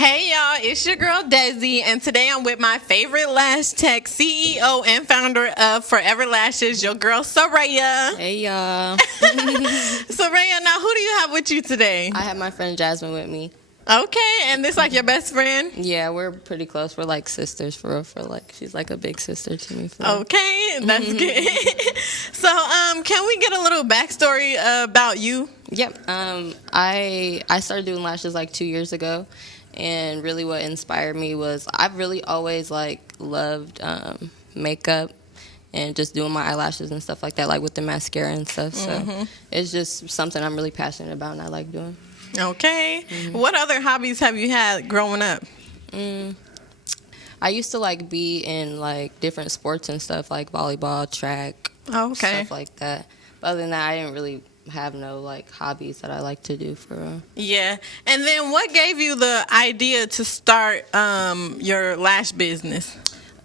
Hey y'all, it's your girl Desi, and today I'm with my favorite lash tech, CEO and founder of Forever Lashes, your girl Seraia. Hey y'all. Seraia, now who do you have with you today? I have my friend Jasmine with me. Okay, and this like your best friend? Yeah, we're pretty close. We're like sisters for real. She's like a big sister to me. For real. Okay, that's good. So, can we get a little backstory about you? Yep. I started doing lashes like 2 years ago, and really what inspired me was I've really always like loved makeup and just doing my eyelashes and stuff like that, like with the mascara and stuff. So it's just something I'm really passionate about and I like doing. Okay. What other hobbies have you had growing up? I used to like be in like different sports and stuff, like volleyball, track, stuff like that. But other than that, I didn't really have no like hobbies that I like to do for real. Yeah. And then what gave you the idea to start your lash business?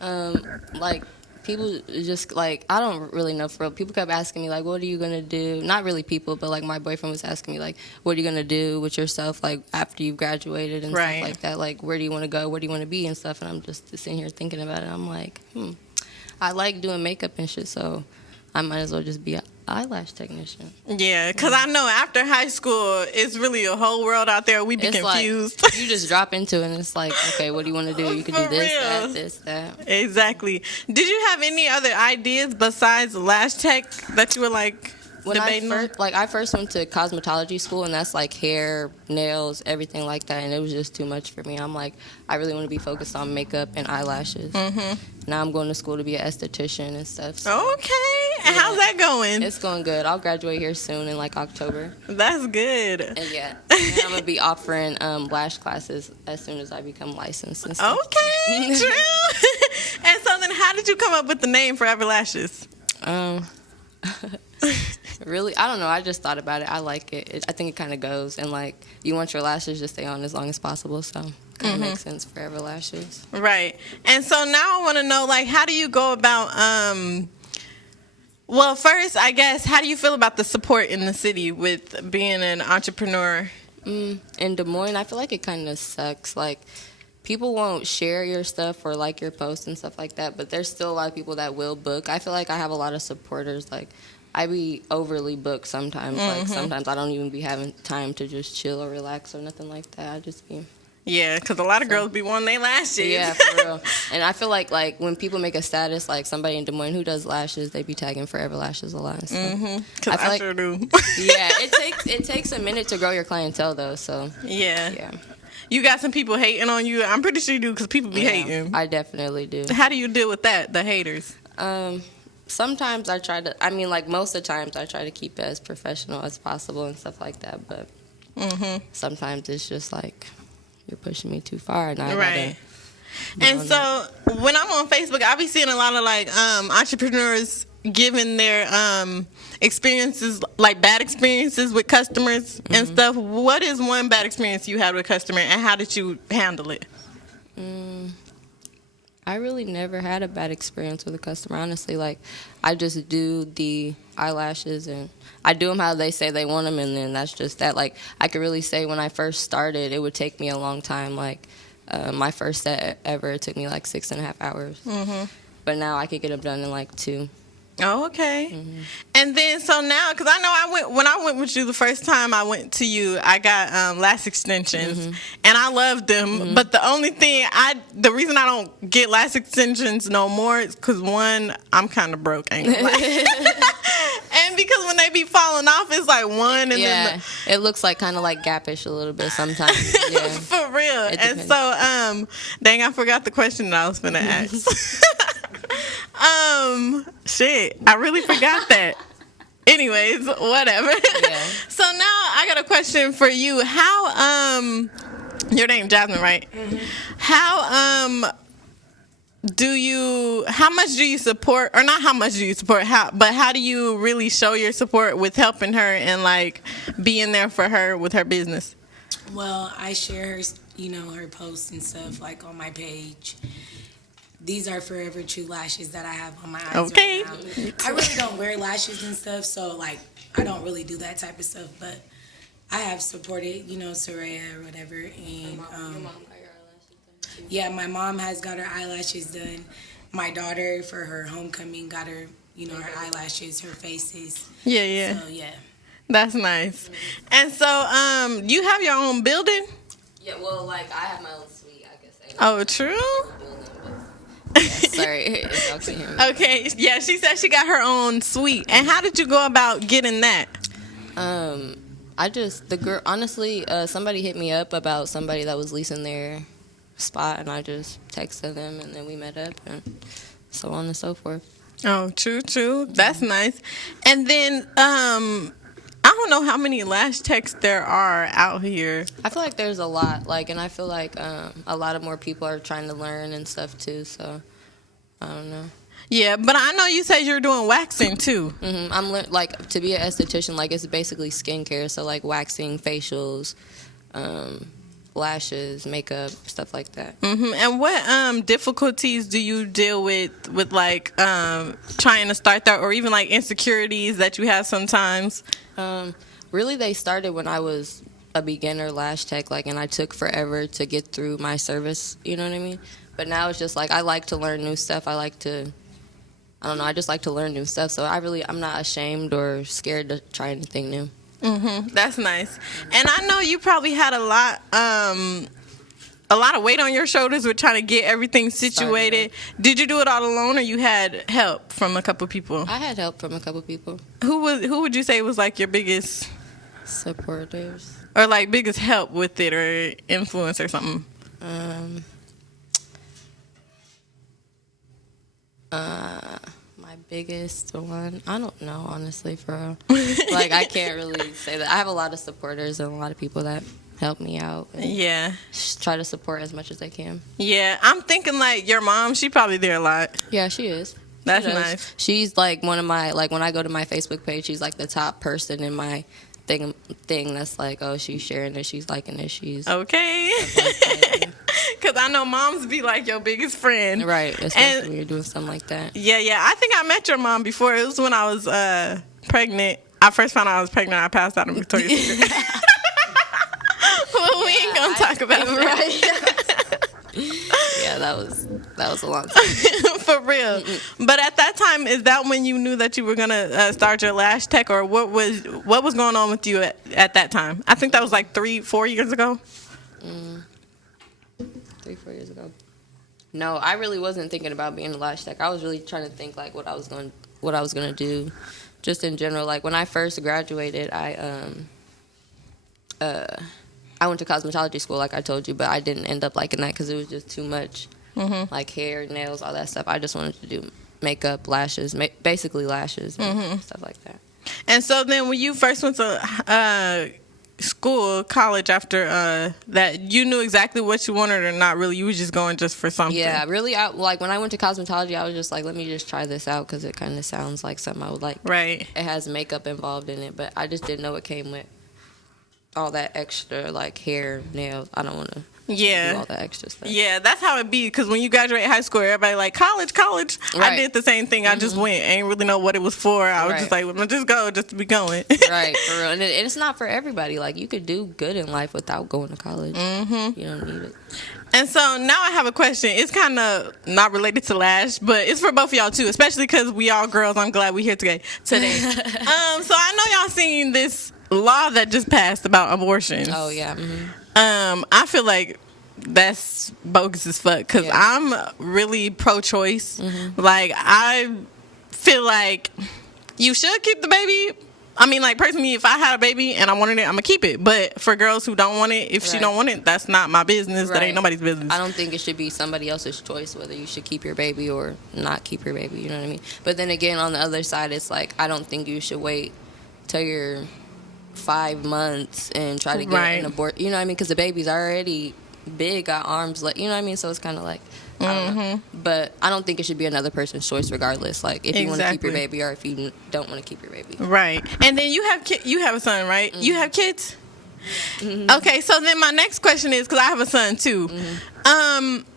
Like people just like, I don't really know for real. People kept asking me like, what are you gonna do? Not really people, but like my boyfriend was asking me like, what are you gonna do with yourself like after you've graduated and stuff like that? Like, where do you want to go? Where do you want to be and stuff? And I'm just sitting here thinking about it. I'm like, I like doing makeup and shit, so I might as well just be an eyelash technician. Yeah, because I know after high school, it's really a whole world out there. We be confused. Like, you just drop into it, and it's like, okay, what do you want to do? You can do this, that. Exactly. Did you have any other ideas besides lash tech that you were like debating on? I first went to cosmetology school, and that's like hair, nails, everything like that, and it was just too much for me. I'm like, I really want to be focused on makeup and eyelashes. Now I'm going to school to be an esthetician and stuff. So. Okay. And how's that going? It's going good. I'll graduate here soon in like October. That's good. And and I'm gonna be offering lash classes as soon as I become licensed and stuff. Okay, true. And so then, how did you come up with the name Forever Lashes? Really, I don't know. I just thought about it. I like it. I think it kind of goes, and like you want your lashes to stay on as long as possible, so kind of makes sense. Forever Lashes. Right. And so now I want to know, like, how do you go about? Well, first, I guess, how do you feel about the support in the city with being an entrepreneur? In Des Moines, I feel like it kind of sucks. Like, people won't share your stuff or like your posts and stuff like that, but there's still a lot of people that will book. I feel like I have a lot of supporters. Like, I be overly booked sometimes. Like, sometimes I don't even be having time to just chill or relax or nothing like that. I just be... Yeah, because a lot of girls be wanting their lashes. Yeah, for real. And I feel like when people make a status, like somebody in Des Moines who does lashes, they be tagging Forever Lashes a lot and stuff. Because I sure do. Yeah, it takes a minute to grow your clientele, though, so. Yeah. You got some people hating on you? I'm pretty sure you do, because people be hating. I definitely do. How do you deal with that, the haters? Sometimes I try to, most of the times I try to keep it as professional as possible and stuff like that, but sometimes it's just like... You're pushing me too far, and I And so when I'm on Facebook, I be seeing a lot of like entrepreneurs giving their experiences, like bad experiences with customers and stuff. What is one bad experience you had with a customer, and how did you handle it? I really never had a bad experience with a customer, honestly. Like, I just do the eyelashes, and I do them how they say they want them, and then that's just that. Like, I could really say when I first started, it would take me a long time. Like, my first set ever, it took me like 6.5 hours. But now I could get them done in like 2. Oh, okay. And then, so now, because I know when I went with you the first time I went to you, I got lash extensions, and I loved them. But the only thing, the reason I don't get lash extensions no more is because, one, I'm kind of broke, ain't gonna lie. And because when they be falling off, it's like one, and then it looks like kind of like gapish a little bit sometimes. Yeah, for real. And so, dang, I forgot the question that I was gonna ask. Shit, I really forgot that. Anyways, whatever. Yeah. So now I got a question for you. How, your name Jasmine, right? How much do you support, or not how much do you support, but how do you really show your support with helping her and like being there for her with her business? Well, I share her, her posts and stuff like on my page. These are Forever True lashes that I have on my eyes right now. I really don't wear lashes and stuff, so like I don't really do that type of stuff. But I have supported, Seraia or whatever, and your mom got your Yeah, my mom has got her eyelashes done. My daughter, for her homecoming, got her, her eyelashes, her faces. Yeah. So, yeah. That's nice. And so, you have your own building? Yeah, well, like, I have my own suite, I guess. Oh, true? Yeah, sorry, if y'all can hear me. Okay, yeah, she said she got her own suite. And how did you go about getting that? Honestly, somebody hit me up about somebody that was leasing their spot, and I just texted them, and then we met up, and so on and so forth. Oh, true. That's nice. And then, I don't know how many lash techs there are out here. I feel like there's a lot, and I feel like a lot of more people are trying to learn and stuff too. So I don't know. Yeah, but I know you said you're doing waxing too. Mm-hmm. I'm to be an esthetician. It's basically skincare. So waxing, facials, lashes, makeup, stuff like that. Mm-hmm. And what difficulties do you deal with trying to start that, or even insecurities that you have sometimes? Really, they started when I was a beginner lash tech, and I took forever to get through my service, you know what I mean? But now it's just I like to learn new stuff. I just like to learn new stuff. So I'm not ashamed or scared to try anything new. Mm-hmm. That's nice. And I know you probably had a lot of weight on your shoulders with trying to get everything situated. Did you do it all alone, or you had help from a couple people? I had help from a couple people. Who would you say was your biggest supporters, or biggest help with it, or influence or something? My biggest one, I don't know, honestly, for real. I can't really say that. I have a lot of supporters and a lot of people that help me out. Yeah. Just try to support as much as I can. Yeah, I'm thinking your mom, she probably there a lot. Yeah, she is. That's nice. She's one of my, when I go to my Facebook page, she's the top person in my thing that's she's sharing this, she's liking this, she's okay. Because I know moms be your biggest friend, right? Especially when you're doing something like that. Yeah. I think I met your mom before. It was when I was pregnant. I first found out I was pregnant. I passed out in Victoria's Secret. Well, we ain't gonna talk about that. Yeah, that was a long time. For real. Mm-mm. But at that time, is that when you knew that you were gonna start your lash tech, or what was going on with you at that time? I think that was 3-4 years ago. 3-4 years ago. No, I really wasn't thinking about being a lash tech. I was really trying to think what I was gonna do, just in general. When I first graduated, I went to cosmetology school, like I told you, but I didn't end up liking that because it was just too much, hair, nails, all that stuff. I just wanted to do makeup, lashes, basically lashes and stuff like that. And so then when you first went to college after that, you knew exactly what you wanted, or not really? You were just going just for something? Yeah, really. When I went to cosmetology, I was just let me just try this out because it kind of sounds like something I would like. Right. It has makeup involved in it, but I just didn't know it came with all that extra, hair, nails. I don't want to do all that extra stuff. Yeah, that's how it be, because when you graduate high school, everybody college. Right. I did the same thing. I just went. I ain't really know what it was for. I was just I'm gonna just go just to be going. Right, for real. And it's not for everybody. You could do good in life without going to college. Mm-hmm. You don't need it. And so now I have a question. It's kind of not related to lash, but it's for both of y'all too, especially because we all girls. I'm glad we're here today. So I know y'all seen this law that just passed about abortions. Oh yeah. Mm-hmm. I feel like that's bogus as fuck, because I'm really pro-choice. Mm-hmm. I feel like you should keep the baby. I mean, personally, if I had a baby and I wanted it, I'm gonna keep it. But for girls who don't want it, if she don't want it, that's not my business. Right. That ain't nobody's business. I don't think it should be somebody else's choice whether you should keep your baby or not keep your baby. You know what I mean? But then again, on the other side, it's I don't think you should wait till you're 5 months and try to get an abort. You know what I mean? Because the baby's already big, got arms, you know what I mean? So it's kind of I don't know. But I don't think it should be another person's choice regardless. If you want to keep your baby or if you don't want to keep your baby. Right. And then you have a son, right? Mm-hmm. You have kids? Mm-hmm. Okay, so then my next question is, because I have a son too. Mm-hmm.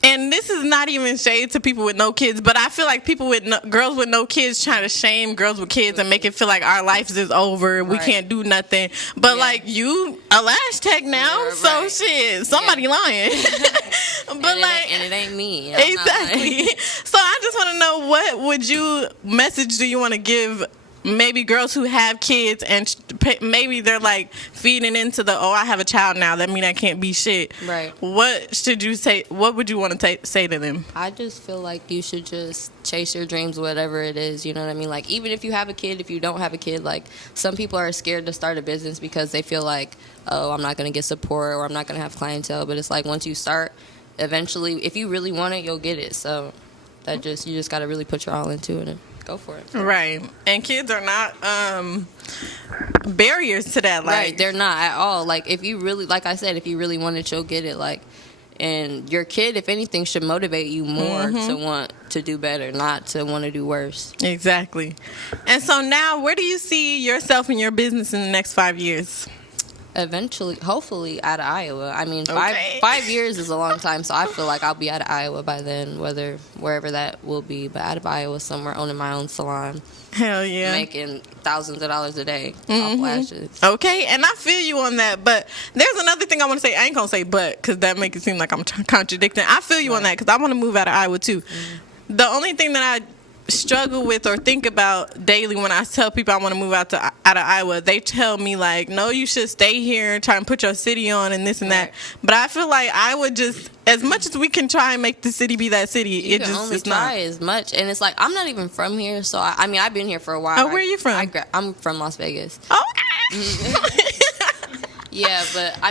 And this is not even shade to people with no kids, but I feel like girls with no kids trying to shame girls with kids and make it feel like our lives is over, we can't do nothing. But you a lash tech now, so shit, somebody lying. and it ain't me. I'm exactly. So I just want to know, what message do you want to give maybe girls who have kids and maybe they're like feeding into I have a child now, that mean I can't be shit. Right. What should you say? What would you want to say to them? I just feel like you should just chase your dreams, whatever it is. You know what I mean? Like, even if you have a kid, if you don't have a kid, like, some people are scared to start a business because they feel like, oh, I'm not going to get support or I'm not going to have clientele. But it's like, once you start, eventually, if you really want it, you'll get it. So you just got to really put your all into it and go for it. Right. And kids are not barriers to that. Like, right, they're not at all. Like, if you really, like I said, if you really want it, you'll get it. Like, and your kid, if anything, should motivate you more to want to do better, not to want to do worse. Exactly. And so now, where do you see yourself and your business in the next 5 years? Eventually, hopefully, out of Iowa. I mean, 5 years is a long time, so I feel like I'll be out of Iowa by then, wherever that will be. But out of Iowa somewhere, owning my own salon. Hell yeah. Making thousands of dollars a day off lashes. Okay, and I feel you on that. But there's another thing I want to say. I ain't going to say but, because that makes it seem like I'm contradicting. I feel you on that, because I want to move out of Iowa, too. The only thing that I struggle with or think about daily when I tell people I want to move out of Iowa, they tell me like, no, you should stay here and try and put your city on and this and that. But I feel like Iowa, just as much as we can try and make the city be that city, you can only try as much. And it's like, I'm not even from here, so I mean, I've been here for a while. Oh, where are you from? I'm from Las Vegas. Okay. Yeah, but I